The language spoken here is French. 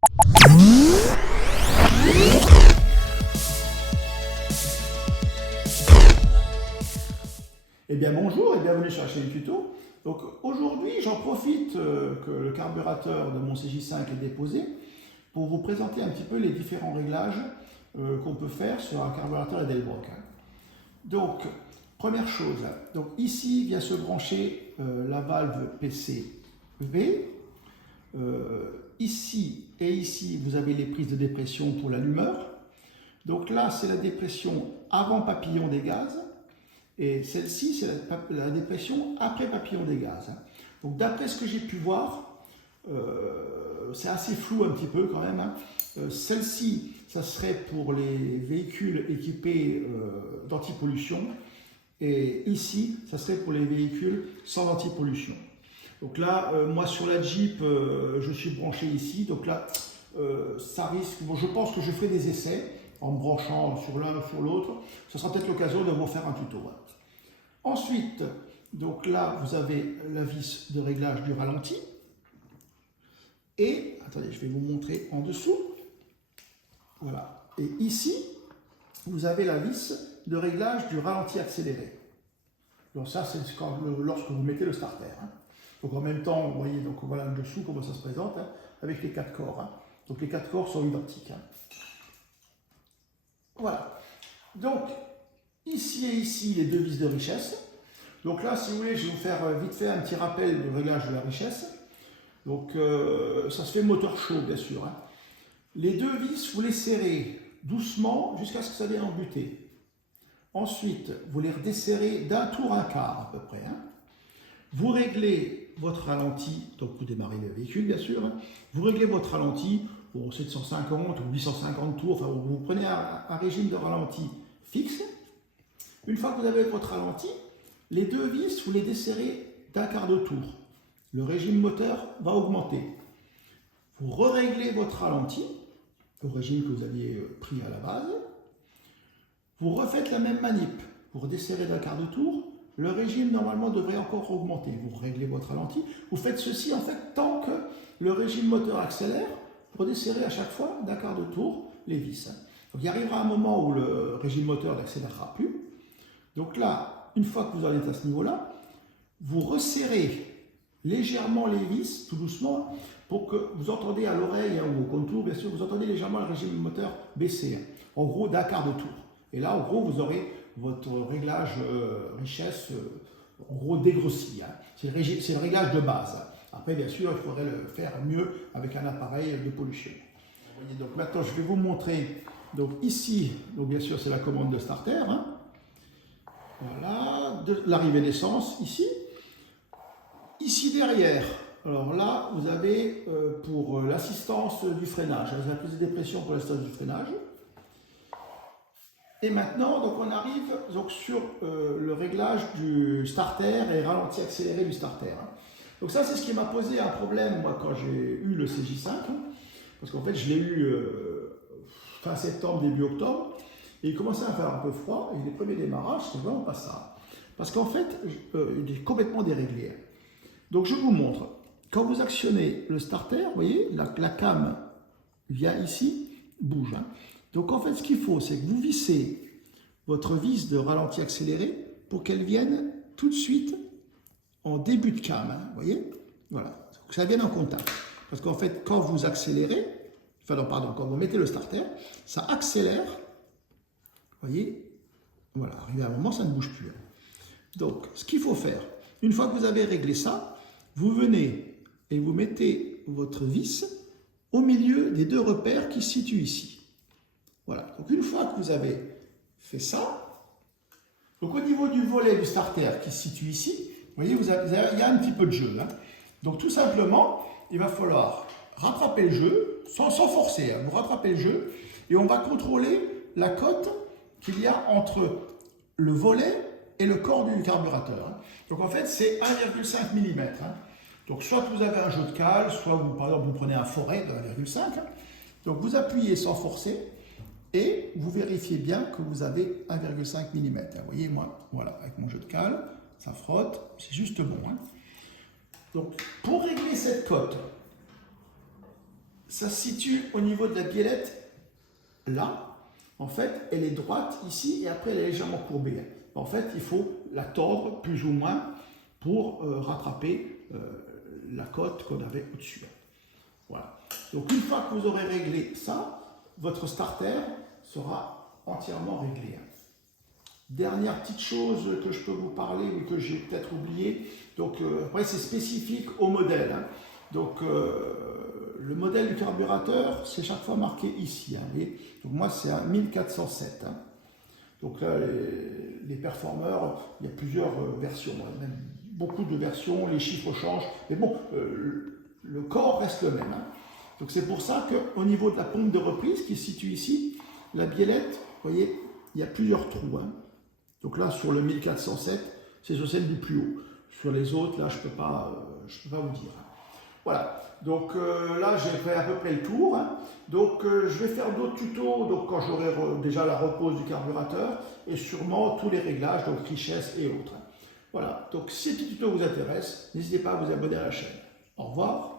Eh bien bonjour et bienvenue sur la chaîne Tuto. Donc aujourd'hui j'en profite que le carburateur de mon CJ5 est déposé pour vous présenter un petit peu les différents réglages qu'on peut faire sur un carburateur Edelbrock. Donc première chose, donc ici vient se brancher la valve PCV. Ici et ici vous avez les prises de dépression pour l'allumeur. Donc là c'est la dépression avant papillon des gaz. Et celle-ci, c'est la dépression après papillon des gaz. Donc d'après ce que j'ai pu voir, c'est assez flou un petit peu quand même. Celle-ci, ça serait pour les véhicules équipés d'antipollution. Et ici, ça serait pour les véhicules sans antipollution. Donc là, moi sur la Jeep, je suis branché ici. Donc là, ça risque. Bon, je pense que je ferai des essais en me branchant sur l'un ou sur l'autre. Ce sera peut-être l'occasion de vous faire un tuto. Ensuite, donc là, vous avez la vis de réglage du ralenti. Et, attendez, je vais vous montrer en dessous. Voilà. Et ici, vous avez la vis de réglage du ralenti accéléré. Donc ça, c'est lorsque vous mettez le starter. Donc en même temps, vous voyez, donc voilà en dessous comment ça se présente, avec les 4 corps. Donc les 4 corps sont identiques. Voilà. Donc, ici et ici, les deux vis de richesse. Donc là, si vous voulez, je vais vous faire vite fait un petit rappel du réglage de la richesse. Donc, ça se fait moteur chaud, bien sûr. Les deux vis, vous les serrez doucement jusqu'à ce que ça vienne en butée. Ensuite, vous les redesserrez d'un tour un quart à peu près. Vous réglez votre ralenti, donc vous démarrez le véhicule, bien sûr. Vous réglez votre ralenti, bon, 750 ou 850 tours, enfin, vous prenez un régime de ralenti fixe. Une fois que vous avez votre ralenti, les deux vis, vous les desserrez d'un quart de tour. Le régime moteur va augmenter. Vous réglez votre ralenti, au régime que vous aviez pris à la base. Vous refaites la même manip. Vous redesserrez d'un quart de tour. Le régime, normalement, devrait encore augmenter. Vous réglez votre ralenti. Vous faites ceci, en fait, tant que le régime moteur accélère, pour desserrer à chaque fois d'un quart de tour les vis. Donc, il arrivera un moment où le régime moteur n'accélérera plus. Donc là, une fois que vous en êtes à ce niveau-là, vous resserrez légèrement les vis, tout doucement, pour que vous entendez à l'oreille ou au contour, bien sûr, vous entendez légèrement le régime moteur baisser, en gros d'un quart de tour. Et là, en gros, vous aurez votre réglage richesse, en gros, dégrossi. C'est le réglage de base. Après, bien sûr, il faudrait le faire mieux avec un appareil de pollution. Vous voyez, donc maintenant, je vais vous montrer. Donc ici, donc bien sûr, c'est la commande de starter. Voilà, de l'arrivée d'essence ici. Ici derrière, alors là, vous avez pour l'assistance du freinage. Vous avez plus de dépression pour l'assistance du freinage. Et maintenant, donc on arrive donc, sur le réglage du starter et ralenti accéléré du starter. Donc ça, c'est ce qui m'a posé un problème, moi, quand j'ai eu le CJ5. Parce qu'en fait, je l'ai eu fin septembre, début octobre. Et il commençait à faire un peu froid. Et les premiers démarrages, c'est vraiment pas ça. Parce qu'en fait, il est complètement déréglé. Donc je vous montre. Quand vous actionnez le starter, vous voyez, la cam vient ici, bouge. Donc en fait, ce qu'il faut, c'est que vous vissez votre vis de ralenti accéléré pour qu'elle vienne tout de suite en début de cam. Vous voyez, voilà, que ça vienne en contact. Parce qu'en fait, quand vous accélérez, enfin non, pardon, quand vous mettez le starter, ça accélère. Vous voyez, voilà, arrivé à un moment, ça ne bouge plus. Donc, ce qu'il faut faire, une fois que vous avez réglé ça, vous venez et vous mettez votre vis au milieu des deux repères qui se situent ici. Voilà, donc une fois que vous avez fait ça, donc au niveau du volet du starter qui se situe ici, vous voyez, il y a un petit peu de jeu. Donc tout simplement, il va falloir rattraper le jeu, sans forcer, vous rattrapez le jeu, et on va contrôler la cote qu'il y a entre le volet et le corps du carburateur. Donc en fait, c'est 1,5 mm. Donc soit vous avez un jeu de cale, soit vous, par exemple, vous prenez un forêt de 1,5. Donc vous appuyez sans forcer et vous vérifiez bien que vous avez 1,5 mm. Vous voyez, moi, voilà, avec mon jeu de cale, ça frotte, c'est juste bon. Donc pour régler cette cote, ça se situe au niveau de la biellette, là. En fait, elle est droite ici et après elle est légèrement courbée. En fait, il faut la tordre plus ou moins pour rattraper la côte qu'on avait au-dessus. Voilà. Donc une fois que vous aurez réglé ça, votre starter sera entièrement réglé. Dernière petite chose que je peux vous parler ou que j'ai peut-être oublié, donc après c'est spécifique au modèle. Donc le modèle du carburateur, c'est chaque fois marqué ici. Donc moi c'est un 1407. Donc là, les performeurs, il y a plusieurs versions, même beaucoup de versions, les chiffres changent, mais bon, le corps reste le même. Donc c'est pour ça qu'au niveau de la pompe de reprise qui se situe ici, la biellette, vous voyez, il y a plusieurs trous. Donc là, sur le 1407, c'est sur celle du plus haut. Sur les autres, là, je ne peux pas vous dire. Voilà, donc là, j'ai fait à peu près le tour. Donc je vais faire d'autres tutos, donc quand j'aurai déjà la repose du carburateur, et sûrement tous les réglages, donc richesse et autres. Voilà, donc si ces petits tutos vous intéressent, n'hésitez pas à vous abonner à la chaîne. Au revoir.